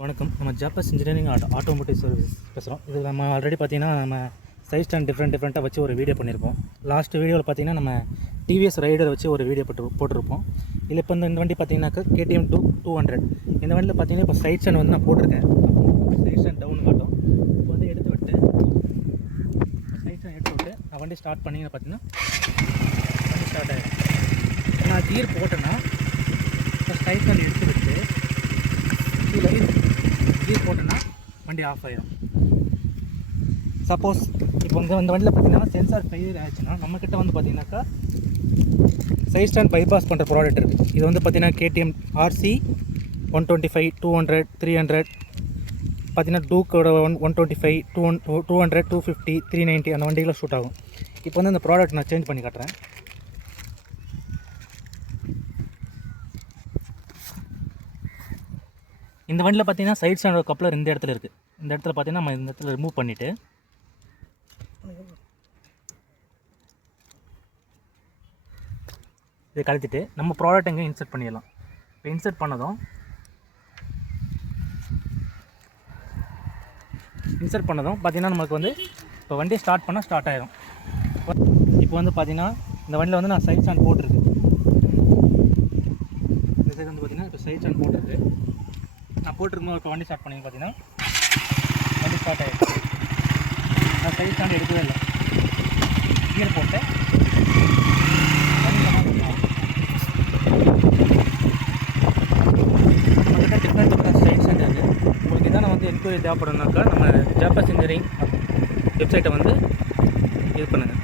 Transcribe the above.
வணக்கம். நம்ம ஜாப்பஸ் engineering automotive service பேசுகிறோம். இது நம்ம ஆல்ரெடி பார்த்தீங்கன்னா நம்ம சைஸ் ஸ்டாண்ட் டிஃப்ரெண்ட்டாக வச்சு ஒரு வீடியோ பண்ணியிருப்போம். லாஸ்ட் வீடியோவில் பார்த்தீங்கன்னா நம்ம டிவிஎஸ் ரைடர் வச்சு ஒரு வீடியோ போட்டிருப்போம். இதில் இப்போ இந்த வண்டி பார்த்தீங்கன்னாக்கா KTM 200. இந்த வண்டியில் பார்த்தீங்கன்னா இப்போ சைட் ஸ்டாண்ட் வந்து நான் போட்டிருக்கேன். சைட் ஸ்டாண்ட் டவுன் காட்டும். இப்போ வந்து எடுத்து விட்டு சைட் ஸ்டாண்ட் எடுத்து விட்டு நான் வண்டி ஸ்டார்ட் பண்ணிங்கன்னா பார்த்தீங்கன்னா வண்டி ஸ்டார்ட் ஆகிடும். நான் கீர் போட்டேன்னா இப்போ சைட் ஸ்டாண்ட் எடுத்து விட்டு கீர் போட்டோன்னா வண்டி ஆஃப் ஆகிடும். சப்போஸ் இப்போ இந்த வண்டியில் பார்த்தீங்கன்னா சென்சார் ஃபெயிலியர் ஆயிடுச்சுன்னா நம்மக்கிட்ட வந்து பார்த்தீங்கன்னாக்கா சைட் ஸ்டாண்ட் பைபாஸ் பண்ணுற ப்ராடக்ட் இருக்குது. இது வந்து பார்த்தீங்கன்னா KTM RC 125, 200, 300 பார்த்தீங்கன்னா டூக்கோட 125, 200, 250, 390 அந்த வண்டிகளை ஷூட் ஆகும். இப்போ வந்து அந்த ப்ராடக்ட் நான் சேஞ்ச் பண்ணி காட்டுறேன். இந்த வண்டியில் பார்த்தீங்கன்னா சைட் ஸ்டாண்டோட கப்ளர் இந்த இடத்துல இருக்குது. இந்த இடத்துல பார்த்தீங்கன்னா நம்ம இந்த இடத்துல ரிமூவ் பண்ணிவிட்டு இதை கழட்டிட்டு நம்ம ப்ராடக்ட் எங்கே இன்சர்ட் பண்ணிடலாம். இப்போ இன்சர்ட் பண்ணதும் பார்த்தீங்கன்னா நமக்கு வந்து இப்போ வண்டி ஸ்டார்ட் பண்ணால் ஸ்டார்ட் ஆகிடும். இப்போ வந்து பார்த்தீங்கன்னா இந்த வண்டியில் வந்து நான் சைட் ஸ்டாண்ட் போட்டிருக்கு. இந்த சைடு வந்து பார்த்தீங்கன்னா இப்போ சைட் ஸ்டாண்ட் போட்டிருக்கு. நான் போட்டிருக்கும்போது இப்போ வண்டி ஸ்டார்ட் பண்ணி பார்த்தீங்கன்னா வண்டி ஸ்டார்ட் ஆகிடுச்சு. நான் சைட் ஸ்டாண்ட் எடுக்கவே இல்லை. கியர் போட்டேன். நம்மகிட்ட டிஃப்ரெண்ட் சைட் ஸ்டாண்ட் இருக்குது. உங்களுக்கு இதான் வந்து என்கொயரி தேவைப்படுனாக்கா நம்ம ஜாப்பஸ் இன்ஜினியரிங் வெப்சைட்டை வந்து இது பண்ணுங்கள்.